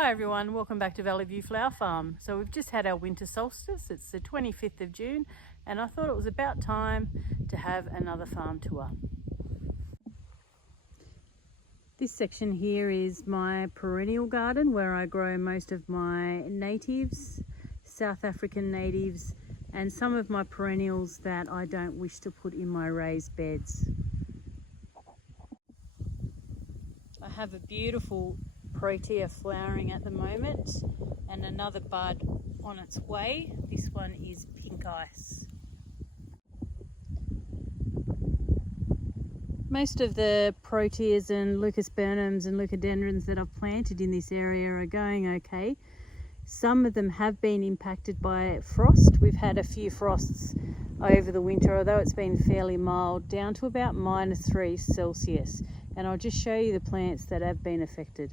Hi everyone, welcome back to Valley View Flower Farm. So we've just had our winter solstice, it's the 25th of June, and I thought it was about time to have another farm tour. This section here is my perennial garden where I grow most of my natives, South African natives, and some of my perennials that I don't wish to put in my raised beds. I have a beautiful protea flowering at the moment and another bud on its way. This one is pink ice. Most of the proteas and leucospermums and leucodendrons that I've planted in this area are going okay. Some of them have been impacted by frost. We've had a few frosts over the winter, although it's been fairly mild, down to about -3°C. And I'll just show you the plants that have been affected.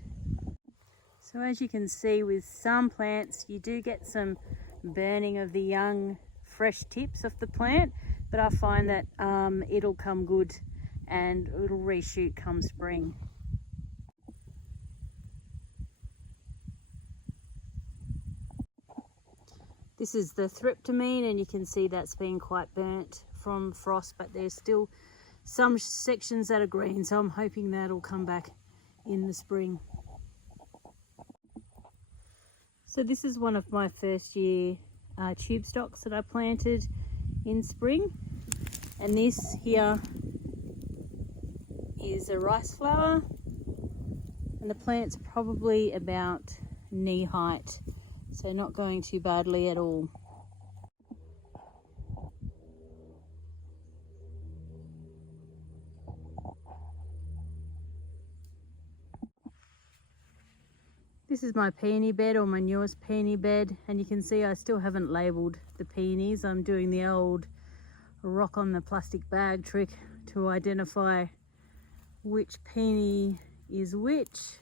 So as you can see, with some plants you do get some burning of the young fresh tips of the plant, but I find that it'll come good and it'll reshoot come spring. This is the thryptomene, and you can see that's been quite burnt from frost, but there's still some sections that are green, so I'm hoping that'll come back in the spring. So this is one of my first year tube stocks that I planted in spring, and this here is a rice flower, and the plant's probably about knee height, so not going too badly at all. This is my peony bed, or my newest peony bed, and you can see I still haven't labelled the peonies. I'm doing the old rock on the plastic bag trick to identify which peony is which.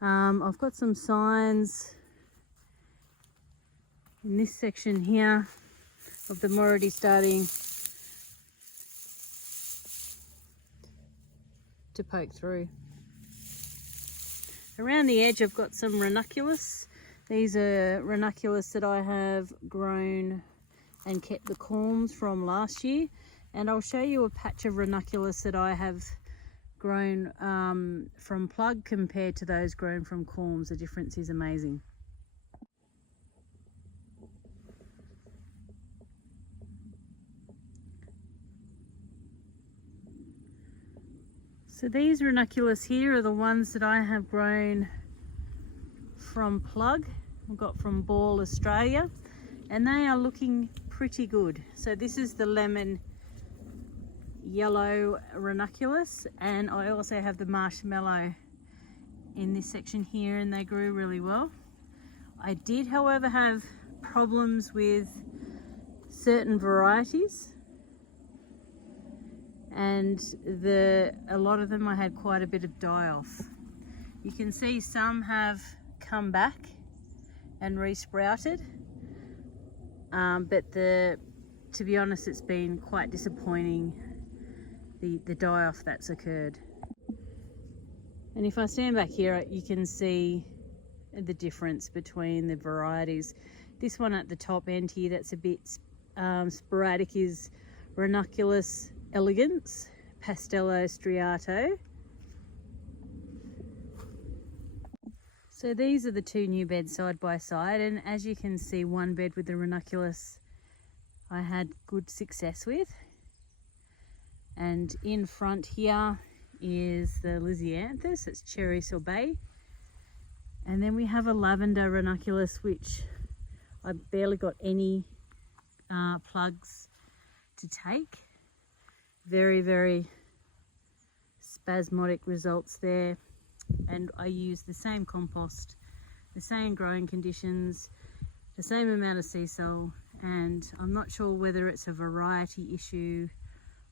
I've got some signs in this section here of them already starting to poke through. Around the edge I've got some ranunculus. These are ranunculus that I have grown and kept the corms from last year, and I'll show you a patch of ranunculus that I have grown from plug compared to those grown from corms. The difference is amazing. So these ranunculus here are the ones that I have grown from plug. I've got from Ball, Australia, and they are looking pretty good. So this is the lemon yellow ranunculus, and I also have the marshmallow in this section here, and they grew really well. I did, however, have problems with certain varieties, and a lot of them I had quite a bit of die off. You can see some have come back and resprouted, but to be honest, it's been quite disappointing, the die off that's occurred. And if I stand back here, you can see the difference between the varieties. This one at the top end here that's a bit sporadic is Ranunculus elegans, Pastello striato. So these are the two new beds side by side, and as you can see, one bed with the ranunculus I had good success with, and in front here is the Lisianthus, it's cherry sorbet, and then we have a lavender ranunculus which I barely got any plugs to take. Very, very spasmodic results there, and I use the same compost, the same growing conditions, the same amount of sea salt, and I'm not sure whether it's a variety issue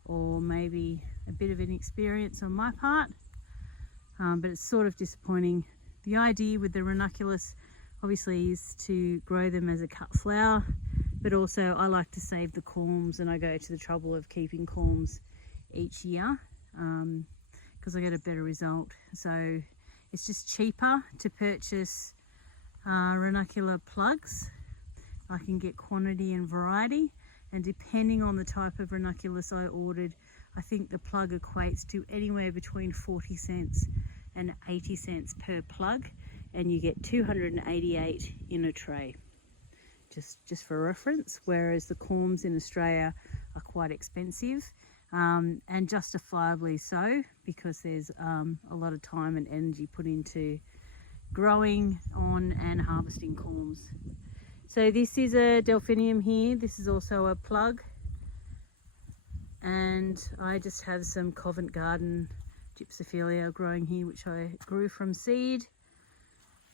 or maybe a bit of inexperience on my part, but it's sort of disappointing. The idea with the ranunculus obviously is to grow them as a cut flower, but also I like to save the corms, and I go to the trouble of keeping corms each year because I get a better result. So it's just cheaper to purchase ranuncular plugs. I can get quantity and variety, and depending on the type of ranunculus I ordered, I think the plug equates to anywhere between 40 cents and 80 cents per plug, and you get 288 in a tray, just for reference, whereas the corms in Australia are quite expensive, and justifiably so, because there's a lot of time and energy put into growing on and harvesting corms. So this is a delphinium here. This is also a plug, and I just have some Covent Garden gypsophilia growing here, which I grew from seed,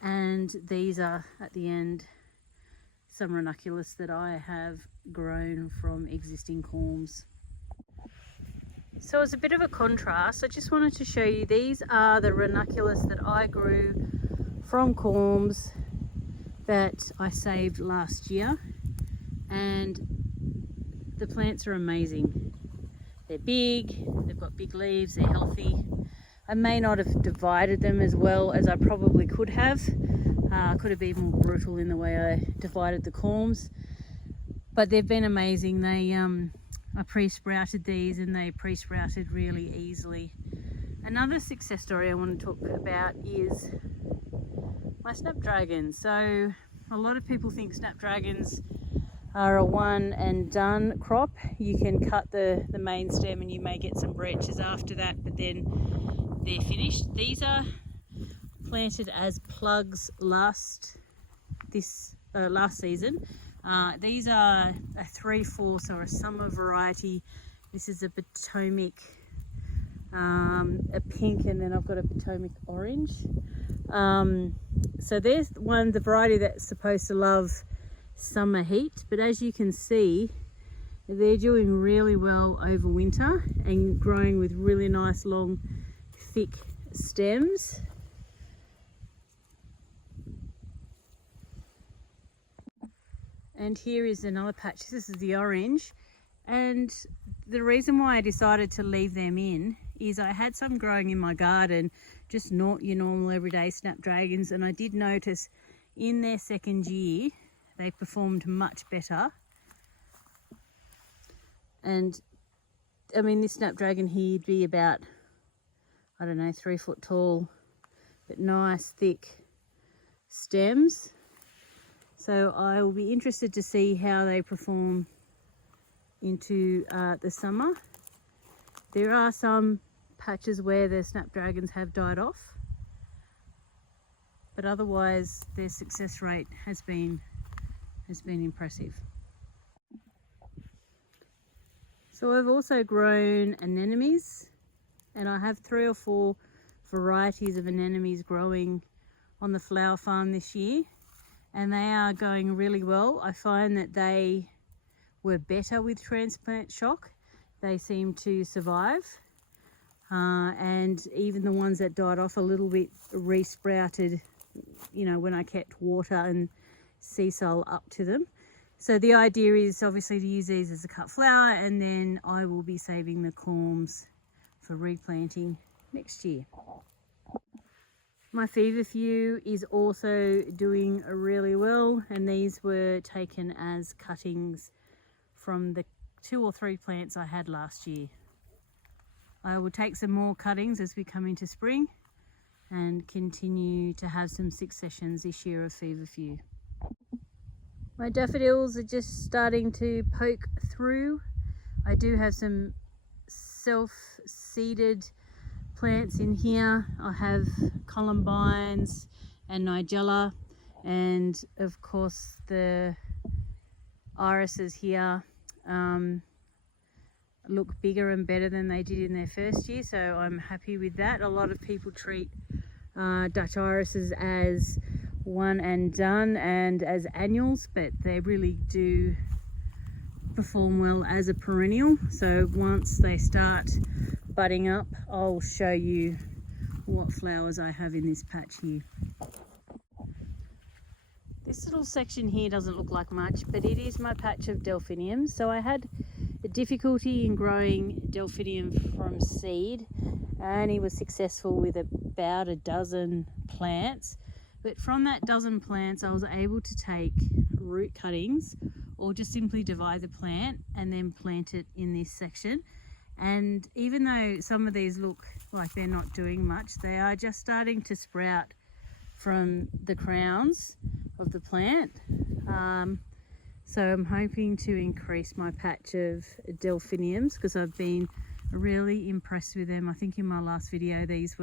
and these are at the end some ranunculus that I have grown from existing corms. So as a bit of a contrast, I just wanted to show you, these are the ranunculus that I grew from corms that I saved last year, and the plants are amazing. They're big, they've got big leaves, they're healthy. I may not have divided them as well as I probably could have. I could have been more brutal in the way I divided the corms, but they've been amazing. I pre-sprouted these, and they pre-sprouted really easily. Another success story I want to talk about is my snapdragons. So a lot of people think snapdragons are a one and done crop. You can cut the main stem and you may get some branches after that, but then they're finished. These are planted as plugs last season. These are a 3/4 or a summer variety. This is a Potomac, a pink, and then I've got a Potomac orange. So there's the variety that's supposed to love summer heat, but as you can see, they're doing really well over winter and growing with really nice long thick stems. And here is another patch. This is the orange, and the reason why I decided to leave them in is I had some growing in my garden, just not your normal everyday snapdragons, and I did notice in their second year they performed much better. And I mean, this snapdragon here would be about, I don't know, 3 foot tall, but nice thick stems. So I will be interested to see how they perform into the summer. There are some patches where the snapdragons have died off, but otherwise their success rate has been impressive. So I've also grown anemones, and I have 3 or 4 varieties of anemones growing on the flower farm this year, and they are going really well. I find that they were better with transplant shock. They seem to survive, and even the ones that died off a little bit re-sprouted, you know, when I kept water and sea salt up to them. So the idea is obviously to use these as a cut flower, and then I will be saving the corms for replanting next year. My feverfew is also doing really well, and these were taken as cuttings from the 2 or 3 plants I had last year. I will take some more cuttings as we come into spring and continue to have some successions this year of feverfew. My daffodils are just starting to poke through. I do have some self-seeded plants in here. I have columbines and nigella, and of course the irises here look bigger and better than they did in their first year, so I'm happy with that. A lot of people treat Dutch irises as one and done and as annuals, but they really do perform well as a perennial. So once they start budding up, I'll show you what flowers I have in this patch here. This little section here doesn't look like much, but it is my patch of delphiniums. So I had a difficulty in growing delphinium from seed. I only was successful with about a dozen plants, But from that dozen plants, I was able to take root cuttings or just simply divide the plant and then plant it in this section. And even though some of these look like they're not doing much, they are just starting to sprout from the crowns of the plant. So I'm hoping to increase my patch of delphiniums because I've been really impressed with them. I think in my last video these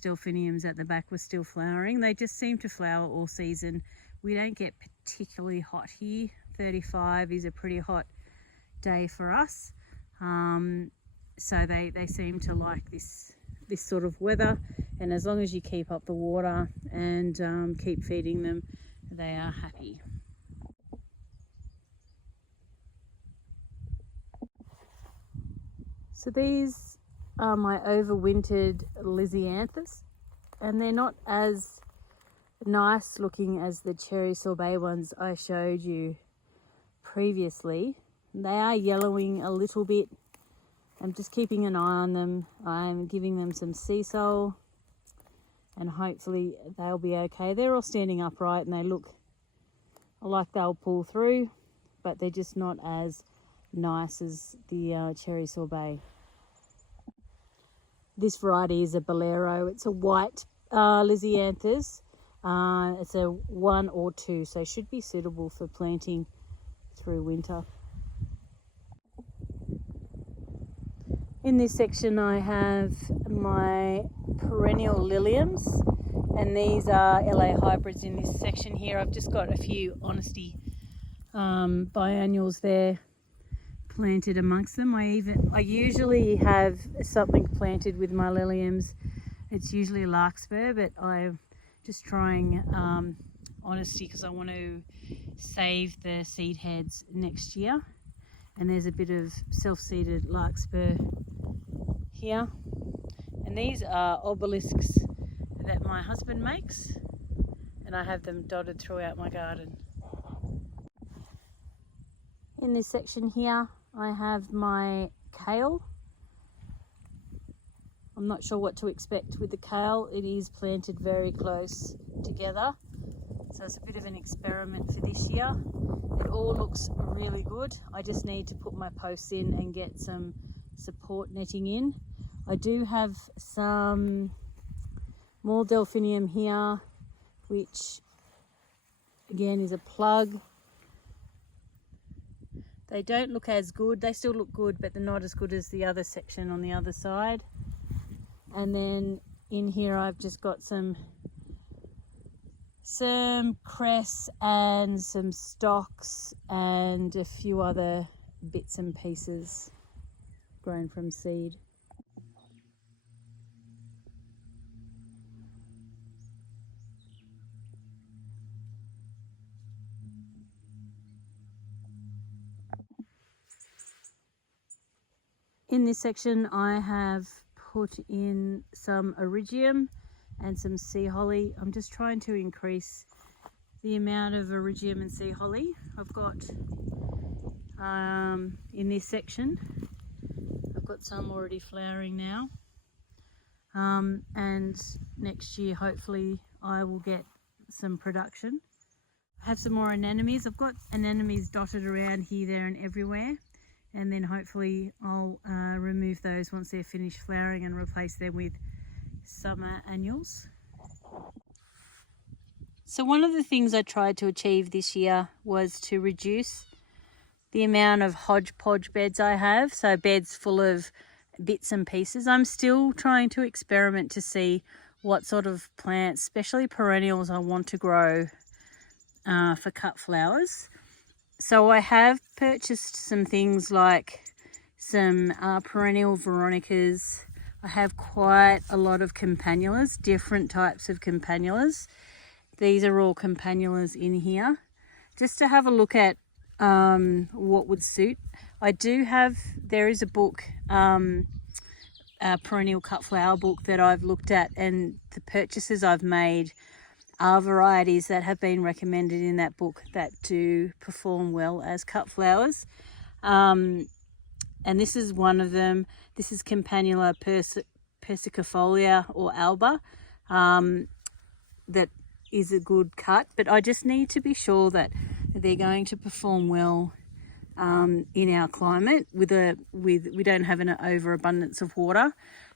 delphiniums at the back were still flowering. They just seem to flower all season. We don't get particularly hot here. 35 is a pretty hot day for us. So they seem to like this sort of weather, and as long as you keep up the water and keep feeding them, they are happy. So these are my overwintered Lisianthus, and they're not as nice looking as the cherry sorbet ones I showed you previously. They are yellowing a little bit. I'm just keeping an eye on them. I'm giving them some sea salt and hopefully they'll be okay. They're all standing upright and they look like they'll pull through, but they're just not as nice as the cherry sorbet. This variety is a bolero. It's a white Lisianthus. It's a 1 or 2, so should be suitable for planting through winter. In this section I have my perennial liliums, and these are LA hybrids in this section here. I've just got a few honesty biennials there planted amongst them. I usually have something planted with my liliums. It's usually larkspur, but I'm just trying honesty because I want to save the seed heads next year. And there's a bit of self-seeded larkspur here. And these are obelisks that my husband makes, and I have them dotted throughout my garden. In this section here I have my kale. I'm not sure what to expect with the kale. It is planted very close together, so it's a bit of an experiment for this year. It all looks really good. I just need to put my posts in and get some support netting in. I do have some more delphinium here, which again is a plug. They don't look as good. They still look good, but they're not as good as the other section on the other side. And then in here I've just got some cress and some stalks and a few other bits and pieces grown from seed. In this section I have put in some erigeum and some sea holly. I'm just trying to increase the amount of erigeum and sea holly I've got in this section. I've got some already flowering now, and next year hopefully I will get some production. I have some more anemones. I've got anemones dotted around here, there and everywhere, and then hopefully I'll remove those once they're finished flowering and replace them with summer annuals. So one of the things I tried to achieve this year was to reduce the amount of hodgepodge beds I have, so beds full of bits and pieces. I'm still trying to experiment to see what sort of plants, especially perennials, I want to grow for cut flowers. So I have purchased some things like some perennial veronicas. I have quite a lot of campanulas, different types of campanulas. These are all campanulas in here, just to have a look at what would suit. There is a book, a perennial cut flower book that I've looked at, and the purchases I've made are varieties that have been recommended in that book that do perform well as cut flowers. And this is one of them. This is Campanula persicafolia or alba, that is a good cut, but I just need to be sure that they're going to perform well in our climate we don't have an overabundance of water.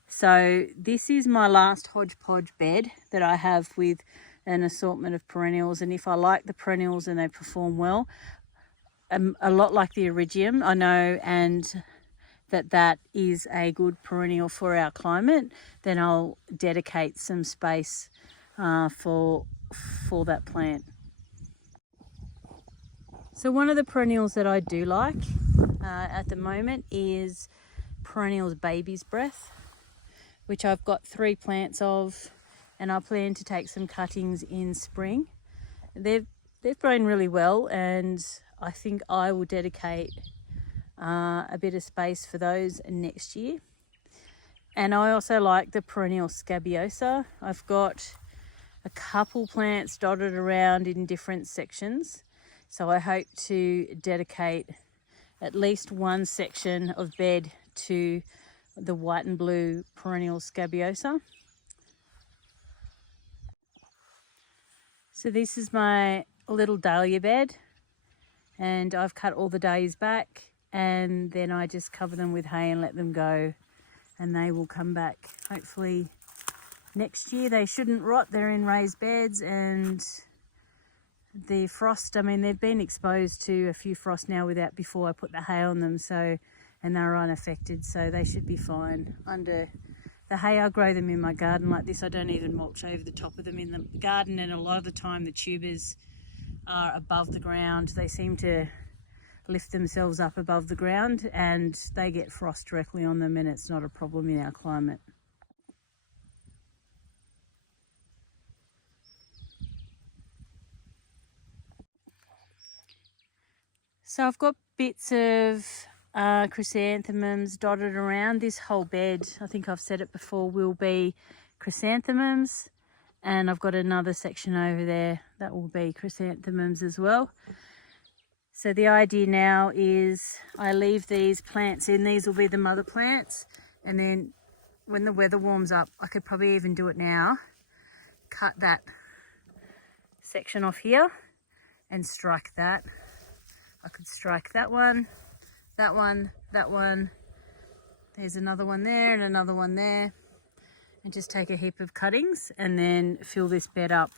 So this is my last hodgepodge bed that I have with an assortment of perennials, and if I like the perennials and they perform well, a lot like the Erigeum, I know, and that is a good perennial for our climate, then I'll dedicate some space for that plant. So one of the perennials that I do like at the moment is perennials baby's breath, which I've got 3 plants of, and I plan to take some cuttings in spring. They've grown really well, and I think I will dedicate a bit of space for those next year. And I also like the perennial scabiosa. I've got a couple plants dotted around in different sections, so I hope to dedicate at least one section of bed to the white and blue perennial scabiosa. So this is my little dahlia bed, and I've cut all the dahlias back, and then I just cover them with hay and let them go, and they will come back hopefully next year. They shouldn't rot, they're in raised beds, and the frost, I mean, they've been exposed to a few frosts now before I put the hay on them, so, and they're unaffected, so they should be fine under the hay. I grow them in my garden like this. I don't even mulch over the top of them in the garden, and a lot of the time the tubers are above the ground. They seem to lift themselves up above the ground, and they get frost directly on them, and it's not a problem in our climate. So I've got bits of chrysanthemums dotted around. This whole bed, I think I've said it before, will be chrysanthemums, and I've got another section over there that will be chrysanthemums as well. So the idea now is I leave these plants in. These will be the mother plants, and then when the weather warms up, I could probably even do it now, cut that section off here and strike that. I could strike that one, that one, that one. There's another one there and another one there, and just take a heap of cuttings and then fill this bed up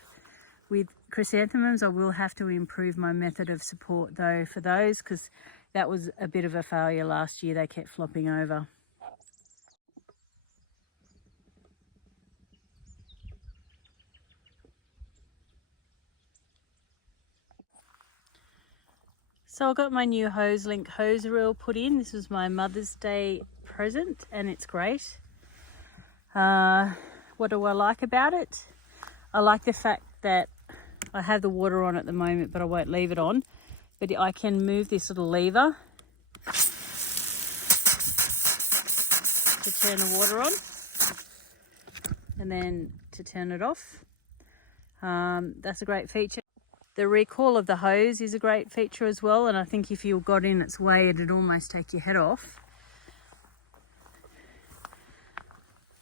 with chrysanthemums. I will have to improve my method of support though for those, because that was a bit of a failure last year. They kept flopping over. So I got my new hose link hose reel put in. This was my Mother's Day present, and it's great. What do I like about it? I like the fact that I have the water on at the moment, but I won't leave it on. But I can move this little lever to turn the water on, and then to turn it off. That's a great feature. The recoil of the hose is a great feature as well, and I think if you got in its way, it'd almost take your head off.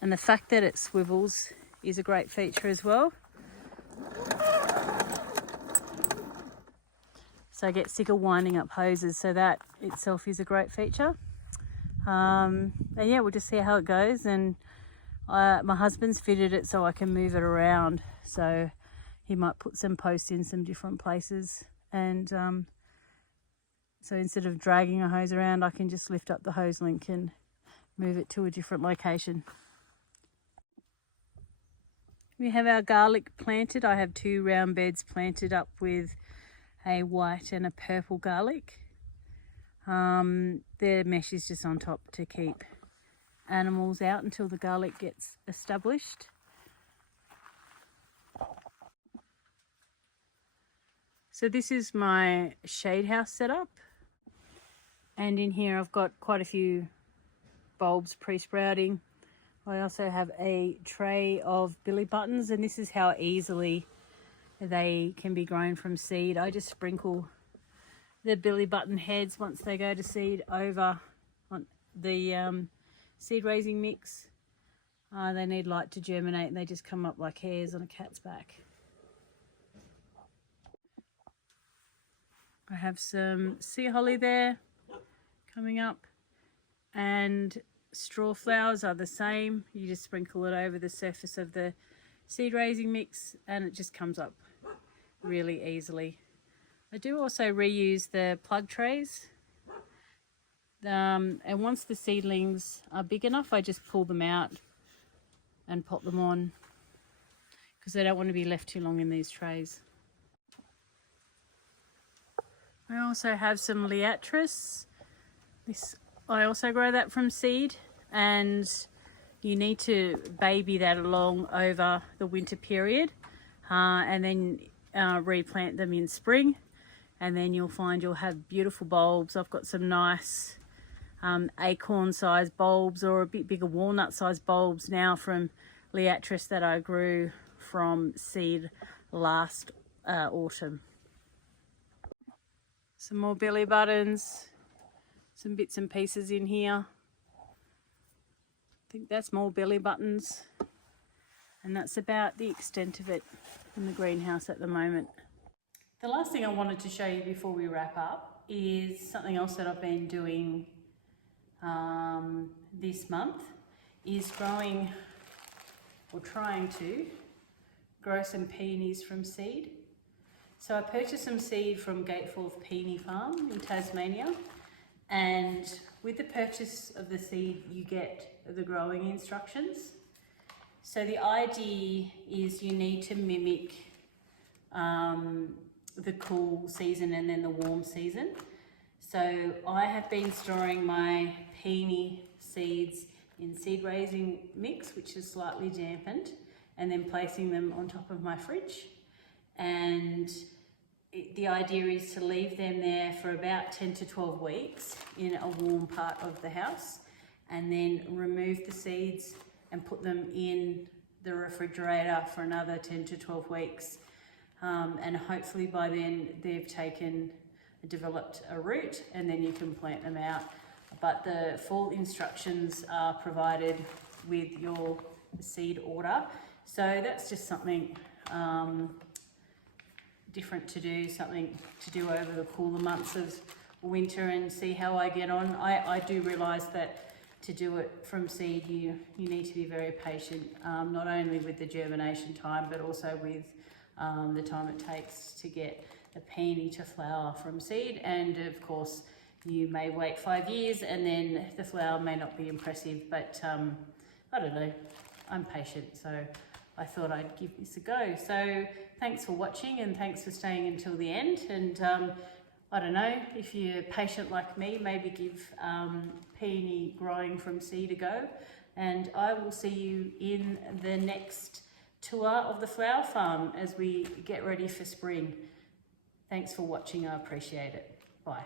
And the fact that it swivels is a great feature as well. So I get sick of winding up hoses, so that itself is a great feature. And yeah, we'll just see how it goes. And my husband's fitted it so I can move it around. So he might put some posts in some different places, and so instead of dragging a hose around, I can just lift up the hose link and move it to a different location. We have our garlic planted. I have 2 round beds planted up with a white and a purple garlic. The mesh is just on top to keep animals out until the garlic gets established. So this is my shade house setup, and in here I've got quite a few bulbs pre-sprouting. I also have a tray of billy buttons, and this is how easily they can be grown from seed. I just sprinkle the billy button heads once they go to seed over on the seed raising mix. They need light to germinate, and they just come up like hairs on a cat's back. I have some sea holly there coming up, and straw flowers are the same. You just sprinkle it over the surface of the seed raising mix and it just comes up really easily. I do also reuse the plug trays, and once the seedlings are big enough I just pull them out and pop them on because they don't want to be left too long in these trays. I also have some liatris. I also grow that from seed, and you need to baby that along over the winter period and then replant them in spring, and then you'll find you'll have beautiful bulbs. I've got some nice acorn sized bulbs or a bit bigger walnut sized bulbs now from liatris that I grew from seed last autumn. Some more belly buttons, some bits and pieces in here. I think that's more belly buttons, and that's about the extent of it in the greenhouse at the moment. The last thing I wanted to show you before we wrap up is something else that I've been doing this month, is growing or trying to grow some peonies from seed. So I purchased some seed from Gateforth Peony Farm in Tasmania, and with the purchase of the seed you get the growing instructions. So the idea is you need to mimic the cool season and then the warm season. So I have been storing my peony seeds in seed raising mix, which is slightly dampened, and then placing them on top of my fridge. And the idea is to leave them there for about 10 to 12 weeks in a warm part of the house, and then remove the seeds and put them in the refrigerator for another 10 to 12 weeks. And hopefully by then they've developed a root, and then you can plant them out. But the full instructions are provided with your seed order. So that's just something different to do, something to do over the cooler months of winter and see how I get on. I do realise that to do it from seed you need to be very patient, not only with the germination time but also with the time it takes to get a peony to flower from seed. And of course you may wait 5 years and then the flower may not be impressive, but I don't know, I'm patient, so I thought I'd give this a go. So thanks for watching and thanks for staying until the end. And I don't know, if you're patient like me, maybe give peony growing from seed a go. And I will see you in the next tour of the flower farm as we get ready for spring. Thanks for watching, I appreciate it. Bye.